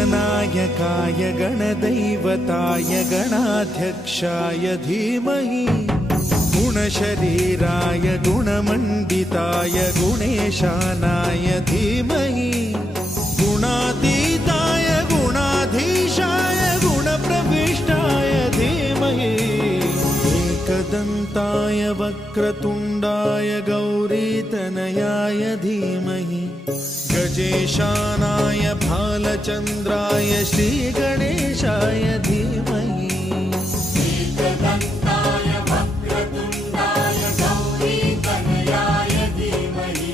गणनायकाय गणदैवताय गणाध्यक्षाय धीमहि गुणशरीराय गुणमण्डिताय गुणेशानाय धीमहि गुणातीताय गुणाधीशाय गुणप्रविष्टाय धीमहि एकदन्ताय वक्रतुण्डाय गौरीतनयाय धीमहि गजेशानाय भालचन्द्राय श्रीगणेशाय धीमहि एकदन्ताय वक्रतुण्डाय गौरीतनयाय धीमहि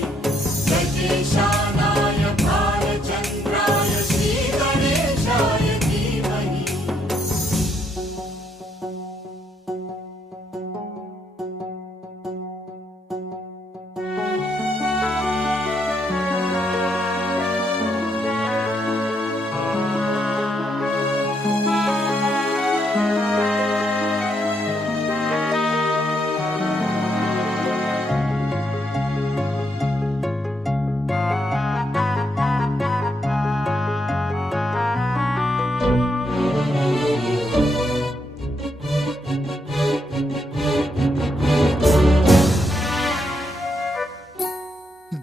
गजेशानाय भालचन्द्राय श्रीगणेशाय धीमहि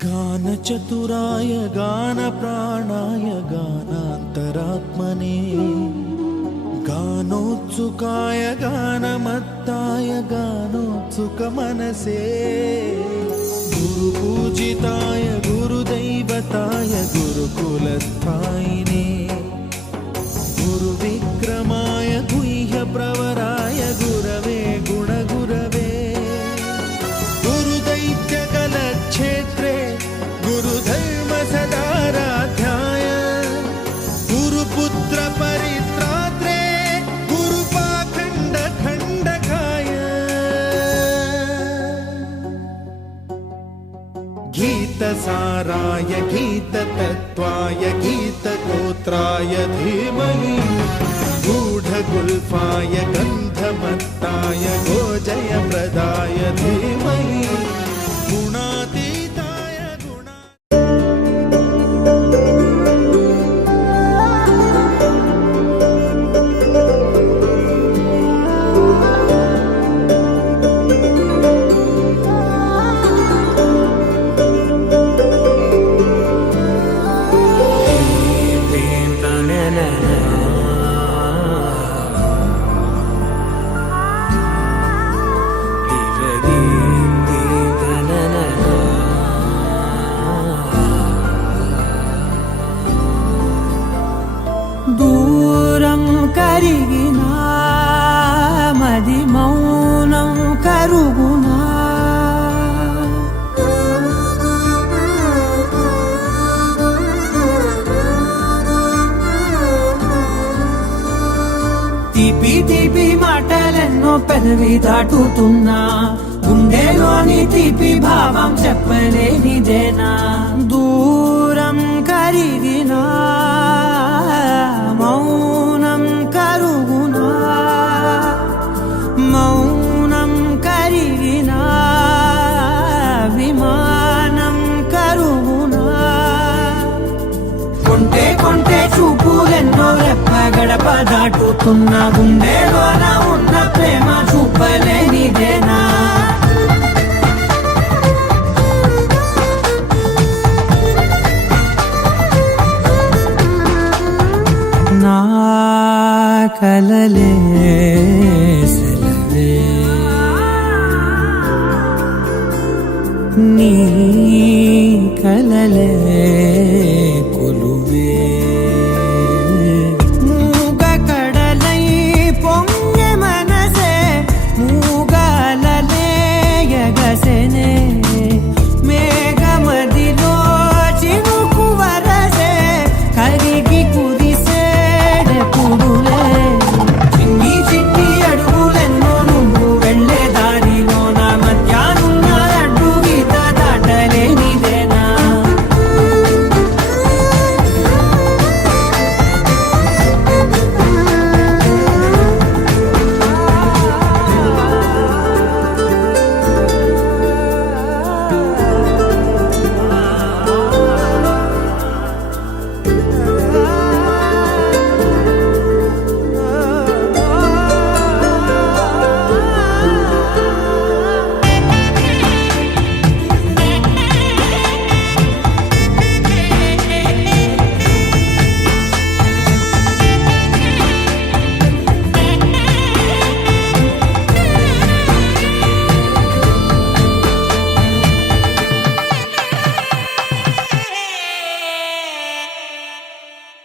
गानचतुराय गानप्राणाय गानान्तरात्मने गानोत्सुकाय गानमत्ताय गानोत्सुकमनसे गुरुपूजिताय गुरुदैवताय गुरुकुलस्थायिने गुरुविक्रमाय गुह्यप्रवराय गुरवे गुणगुरवे गुरुदैत्यकलक्षेत्रे गुरुधर्मसदाराध्याय गुरुपुत्र परित्रात्रे गुरुपाखण्डखण्डकाय गीतसाराय गीततत्त्वाय गीतगोत्राय धीमहि गूढगुल्फाय गन्धमत्ताय गोजयप्रदाय धीमहि गुणातीताय गुणा దూరం కరిగినా మది మౌనం కరుగునా తీపి తీపి మాటలెన్నో పెదవి దాటుతున్నా గుండెలోని తీపి భావం చెప్పలేనిదేనా దూరం కరిగినా మౌనం కరుగునా మౌనం కరిగినా విమానం కరుగునా కొంటే కొంటే చూపులెన్నో రెప్ప గడప దాటుతున్న గుండెలోన ఉన్న ప్రేమ చూపలేనిదేనా నా కలలే సెలవే నీ కలలే కొలువే మూగ కడలై పొంగె మనసే మూగలలే ఎగసెనే మేఘమదిలో చినుకు వరసే కరిగి కుదిసేడెప్పుడులే చిన్ని చిట్టి అడుగులెన్నో నువ్వు వెళ్ళే దారిలో నా మధ్యాహ్నున్న అడ్డు గీత దాటలేనిదేనా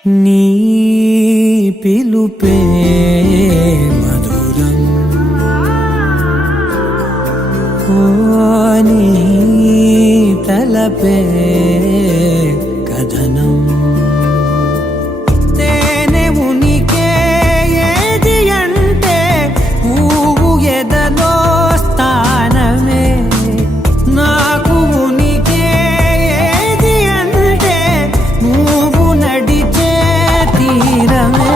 నీ పిలుపే మధురం ఓ నీ తలపే కథనం తేనె ఉనికే ఏది అంటే పువ్వు ఎదలో స్థానమే నాకు ఉనికే ఏది అంటే నువ్వు నడిచే తీరమే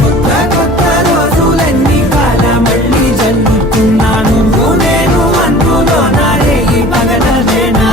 కొత్త కొత్త రోజులన్నీ కాల మళ్ళీ జల్లుతున్నాను నేను అందులో నా రేగి పగలవేనా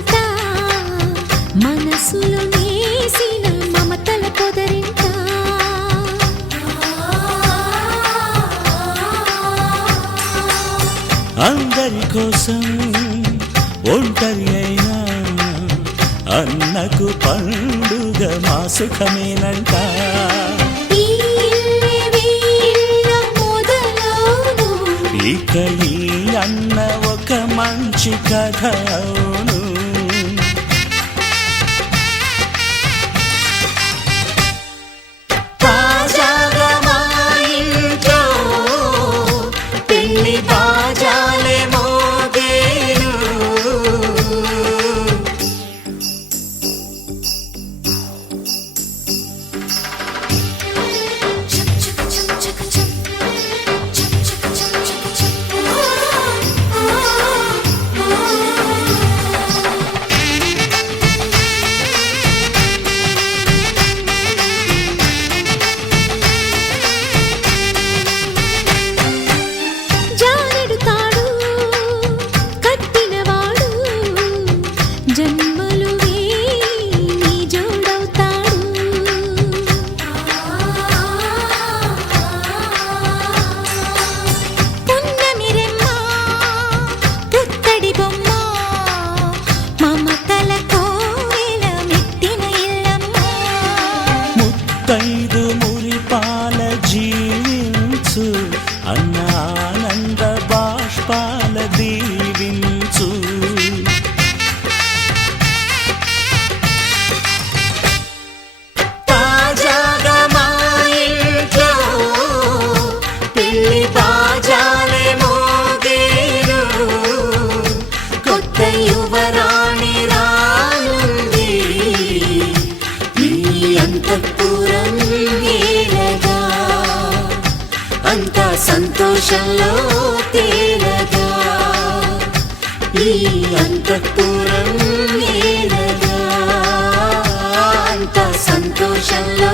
సొగసంట మనసులో నేసిన మమతల పొదరింట అందరి కోసం ఒంటరి అయినా అన్నకు పండుగ మా సుఖమేనంట. ఈ ఇల్లే వీళ్ళ మొదలవును ఇక ఈ అన్న ఒక మంచి కథ అవును. తాజాగా మా ఇంట్లో పెళ్లి బాజాలే మోగేను. జారెడు తాడు కట్టినవాడు జన్మలు నీ జోడవుతాడు. పున్నమిరెమ్మ పుత్తడి బొమ్మ మమతల కోవెల మెట్టిన ఇల్లమ్మ. ముత్తైదు మురిపాల జీవించు అన్న ఆనంద బాష్పాల దీవించు. తాజాగా మా ఇంట్లో పెళ్లి బాజాలే మోగేను. కొత్త యువరాణి రానుంది ఈ అంతఃపురం ఏలగా. అంతా సంతోషంలో తేలగా ఈ అంతఃపురం ఏలగా. అంతా సంతోషంలో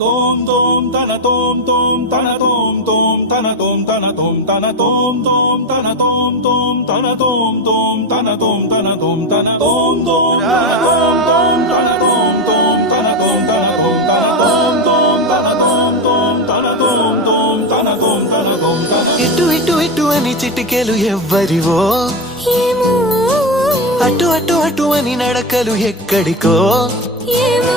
Tom tom tana tom tom tana tom tom tana tom tana tom tana tom tom tana tom tom tana tom tom tana tom tana tom tana tom tom tana tom tom tana tom tom tana tom tana tom tana tom tom tana tom tom tana tom tom tana tom tana tom tana ఇటు ఇటు ఇటు అని చిటికెలు ఎవ్వరివో ఏమో అటు అటు అటు అని నడకలు ఎక్కడికో ఏమో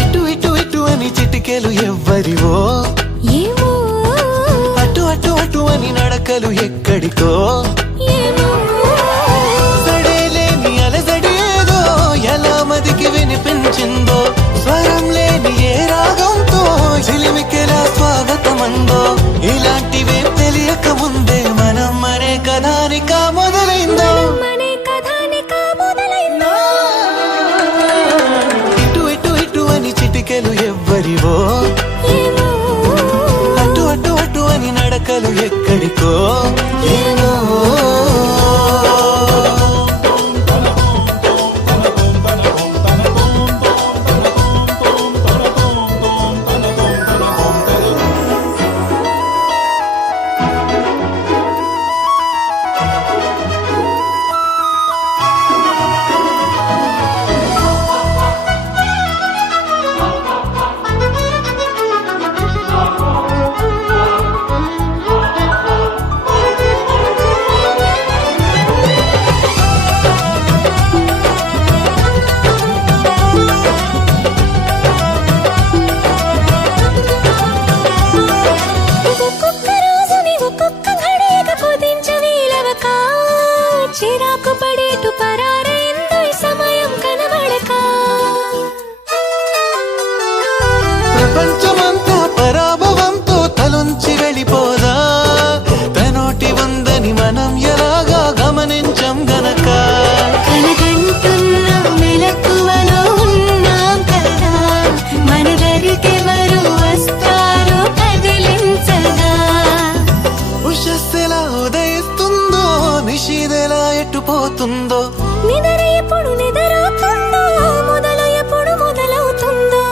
ఇటు ఇటు ఇటు అని చిటికెలు ఎవ్వరివో ఏమో అటు అటు అటు అని నడకలు ఎక్కడికో ఏమో సడేలేని అలజడి ఏదో ఎలా మదికి వినిపించిందో స్వరం లేని ఏ రాగంతో చిలిమికెలా స్వాగతమందో ఇలాంటివేం తెలియక ముందే మనం మరే కథానిక మొదలైందో మనే కథానిక మొదలైందో ఇటు ఇటు ఇటు అని చిటికెలు ఎవ్వరివో ఏమో అటు అటు అటు అని నడకలు ఎక్కడికో ఏమో ఒక్కొక్క రోజుని ఒక్కొక్క ఘడియగా కుదించవీలవక చిరాకు పడేటు పరారైందో ఈ సమయం కనబడక ప్రపంచమంతా పరాభవంతో తలొంచి వెళ్ళిపోదా తనోటి ఉందని మనం ఎలాగా గమనించం గనక కలగంటున్న మెలకువలో ఉన్నాం కదా మనదరికెవరు వస్తారో కదిలించగా ఉషస్సెలా ఉదయిస్తుందో నిషీదెలా ఎట్టుపోతుందో నిద్ర ఎప్పుడు నిద్రవుతుందో మొదలు ఎప్పుడు మొదలవుతుందో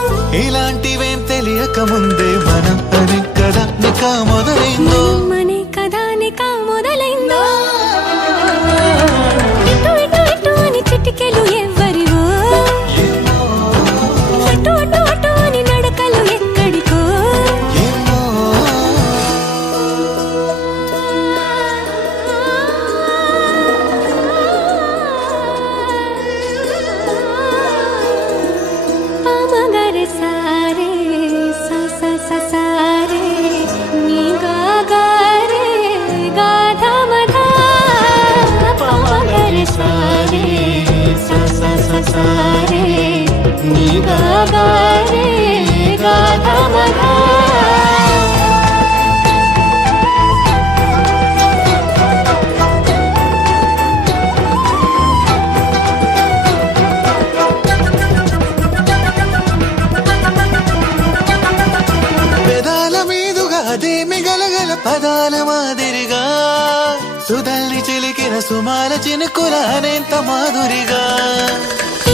ఇలాంటివేం తెలియక ముందే మనం అని కదా నిక మొదలైందో మనే కథానిక మొదలైందో ఇటు ఇటు ఇటు అని చిటికెలు ఎవ్వరివో అటు అటు అటు అని నడకలు ఎక్కడికో ఏమో పామగరి సారే సా సా సా సారే నీ గా గా రే గా ధ మ ధ పామగరి సారే సా సా సా సారే నీ గా గా రే గా ధ మ ధ పెదాల మీదుగా అదేమి గలగల పదాల మాదిరిగా సుధల్ని చిలికిన సుమాల చినుకుల అనేంత మాధురిగా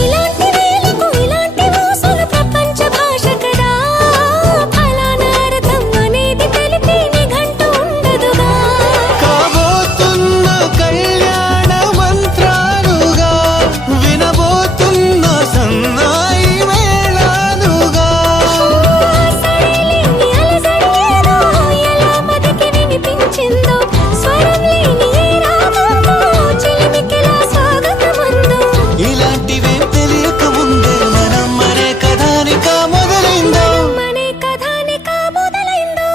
ఇలాంటి వేలకు ఇలాంటి మోసలు ప్రపంచ భాష కదా ఫలానా అర్థం అనేది తెలిపే నిఘంటు ఉండదుగా కాబోతున్న కళ్యాణ మంత్రాలుగా వినబోతున్న సన్నాయి మేళాలుగా సరేలేని అలజడేదో ఎలా బతికి వినిపించిందో స్వరం లేని ఏ రాగంతో చిలిమికెలా స్వాగతమందో ఇలాంటివేం తెలియక ముందే మనం మరే కథానిక మొదలైందో మనే కథానిక మొదలైందో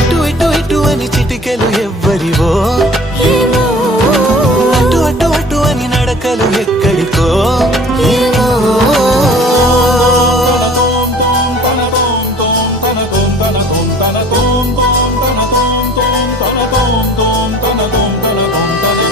ఇటు ఇటు ఇటు అని చిటికెలు ఎవ్వరివో ఏమో అటు అటు అటు అని నడకలు ఎక్కడికో ఏమో tom tom tana tom tom tana tom tana tom tana tom tom tana tom tom tana tom tom tana tom tana tom tana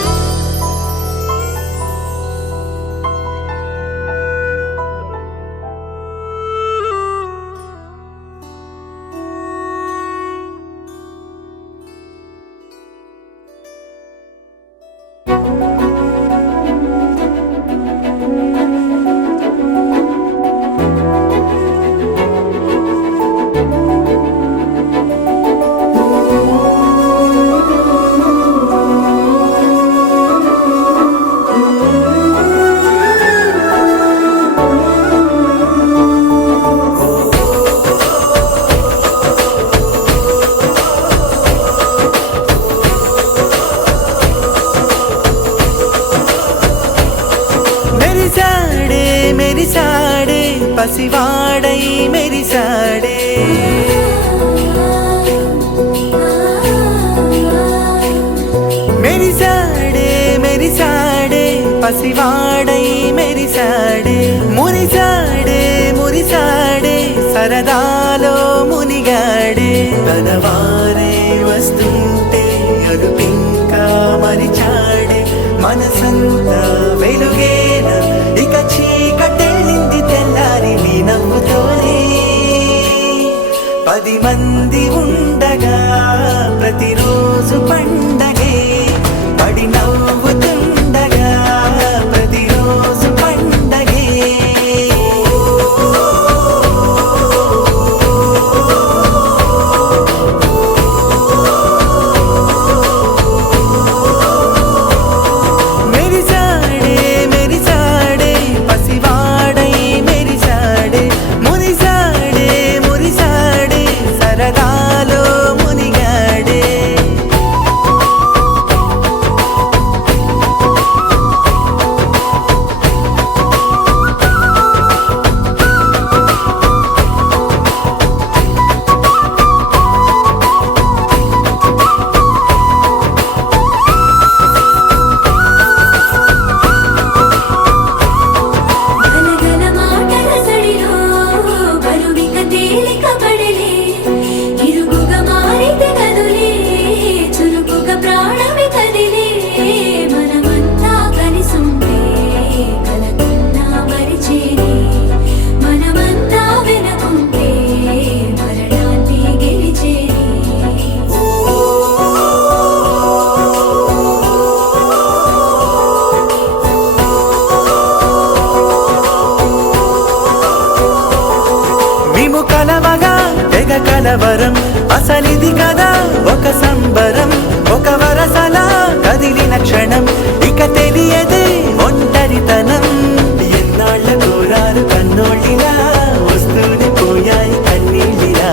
పసివాడై మెరిసాడే మెరిసాడే మెరిసాడే పసివాడై మెరిసాడే మురిసాడే మురిసాడే సరదాలో మునిగాడే తనవారే వస్తుంటే అదుపింకా మరిచాడే మనసంతా వెలుగేన ఇక చీకటెళ్ళింది తెల్లారి నీ నవ్వుతోనే 10 మంది ఉండగా ప్రతిరోజు పండగే పడి నవ్వుతుండగా ప్రతిరోజు పండగే మెరిసాడే మెరిసాడే పసివాడై మెరిసాడే మురిసాడే మురిసాడే సరదాలో మునిగాడే గలగల మాటల సడిలో బరువిక తేలిక పడలే ఇరుగుగా మారితే కదులే చురుకుగా ప్రాణమి కదిలే మనమంతా కలిసుంటే కలకున్నా మరిచేనే మనమంతా వెనకుంటే మరణాన్ని గెలిచేనే మేము కలవగా తెగ కలవరం అసలిది కదా ఒక సంబరం ఒక వరసలా కదిలిన క్షణం ఇక తెలియదే ఒంటరితనం ఎన్నాళ్ళ కోరారు కన్నోళ్ళిలా వస్తూనే పోయాయి కన్నీళ్ళిలా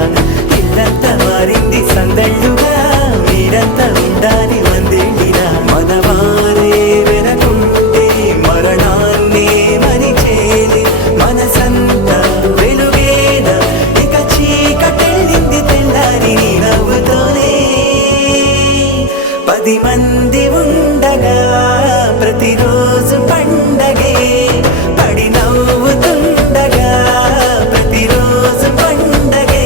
ఇల్లంతా మారింది సందళ్ళుగా మీరంతా ఉండాలి వందేళ్ళిలా మనవారే వెనకుంటే మరణాన్నే మరిచేది మనసంతా వెలుగేన ఇక చీకటెళ్ళింది తెల్లారి నీ నవ్వుతోనే 10 మంది ఉండగా ప్రతిరోజు పండగే పడి నవ్వుతుండగా ప్రతిరోజు పండగే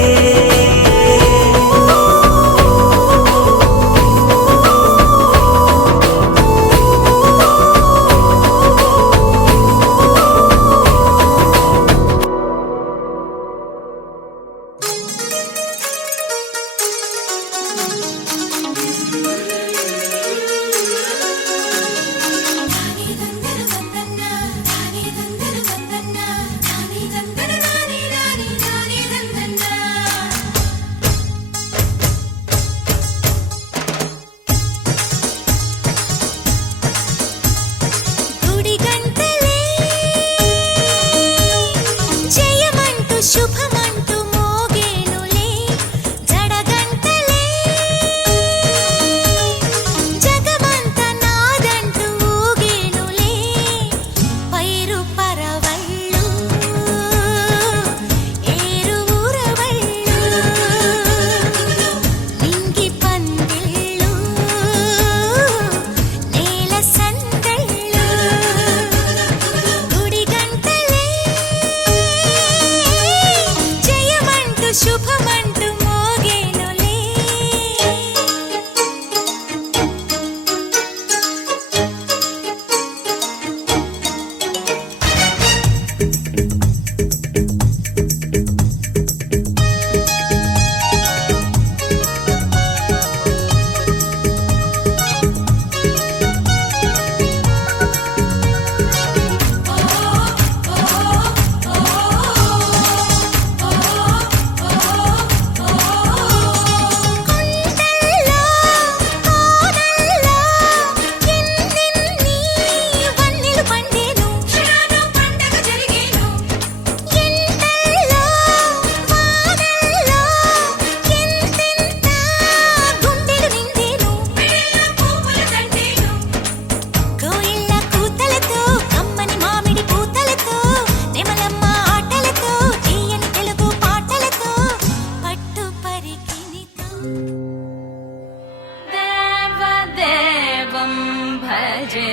దేవం భజే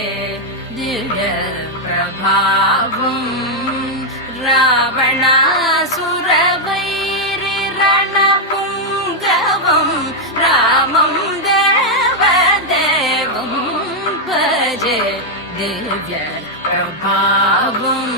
దివ్య ప్రభావం రావణాసురవైరి రణపుంగవం రామం దేవదేవం భజే దివ్య ప్రభావం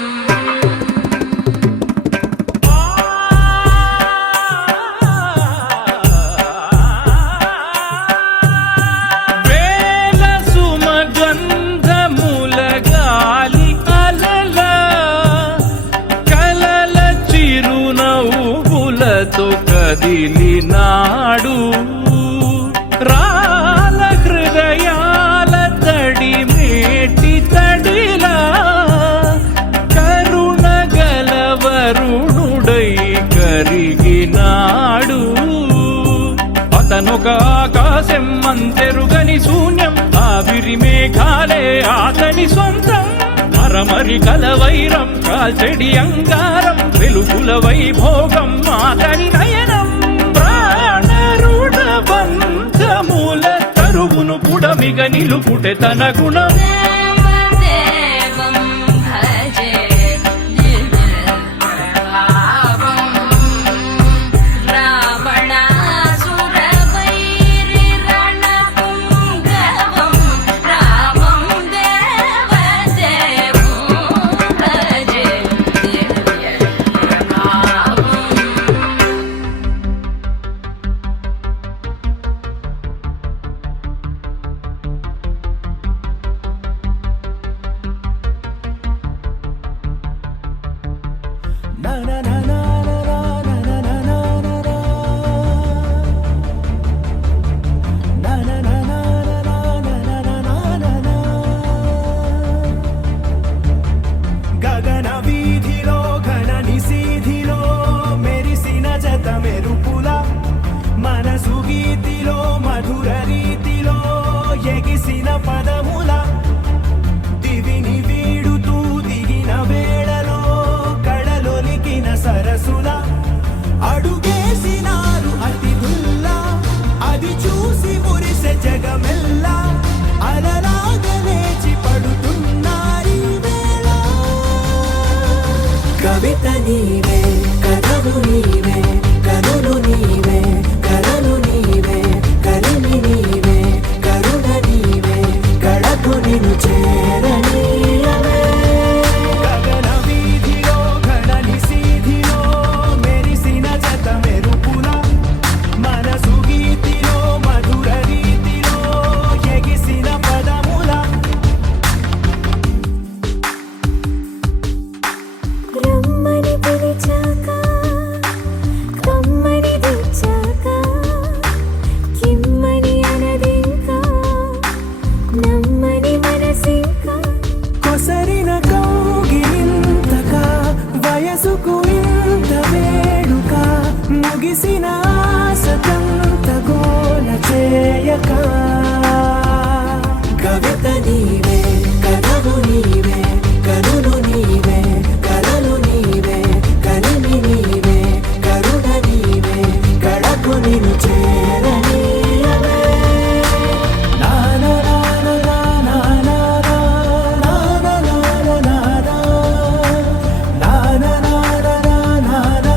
కదిలినాడు రాల హృదయాల తడి మేటి తడిలా కరుణ గలవరుణుడై కరిగినాడు అతనొక ఆకాశం అంతెరుగని శూన్యం ఆవిరి మేఘాలే అతని సొంతం మరమరి కలవైరం కాల్చెడి అంగారం వెలుగుల వైభోగం అతని నయనం ప్రాణరుణ బంధముల తరువును పుడమిగ నిలుపుటె తన గుణం గగన వీధిలో ఘన నిశీధిలో మెరిసిన జత మెరుపుల మనసు గీతిలో మధుర రీతిలో ఎగిసిన పదముల దివిని వీడుతూ దిగిన వేళలో కడలొలికిన సరసుల అడుగేసినారు అతిథుల్లా అది చూసి మురిసె జగమెల్లా అలలాగా లేచి పడుతున్నారీ వేళ కవిత నీవే కథలు నీవే కనులు నీవే కలలు నీవే కలిమి నీవే కరుణ నీవే కడకు నిన్ను చేరనీయవే గగన వీధిలో ఘన నిశీధిలో మెరిసిన జత మెరుపుల మనసు గీతిలో మధుర రీతిలో ఎగిసిన పదముల రమ్మని పిలిచాక కమ్మని తెచ్చాక కిమ్మని అనదింకా నమ్మని మనసింకా కొసరిన కౌగిలింతగా వయసుకు ఇంత వేడుక ముగిసిన ఆశతంత గోల చేయక కవిత నీవే కథలు నీవే కనులు నీవే కలలు నీవే కలిమి నీవే కరుణ నీవే కడకు నిన్ను చేరనీయవే నానా నానా నానా నానా నానా నానా నానా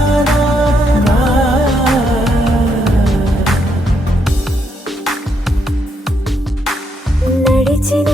నడిచిన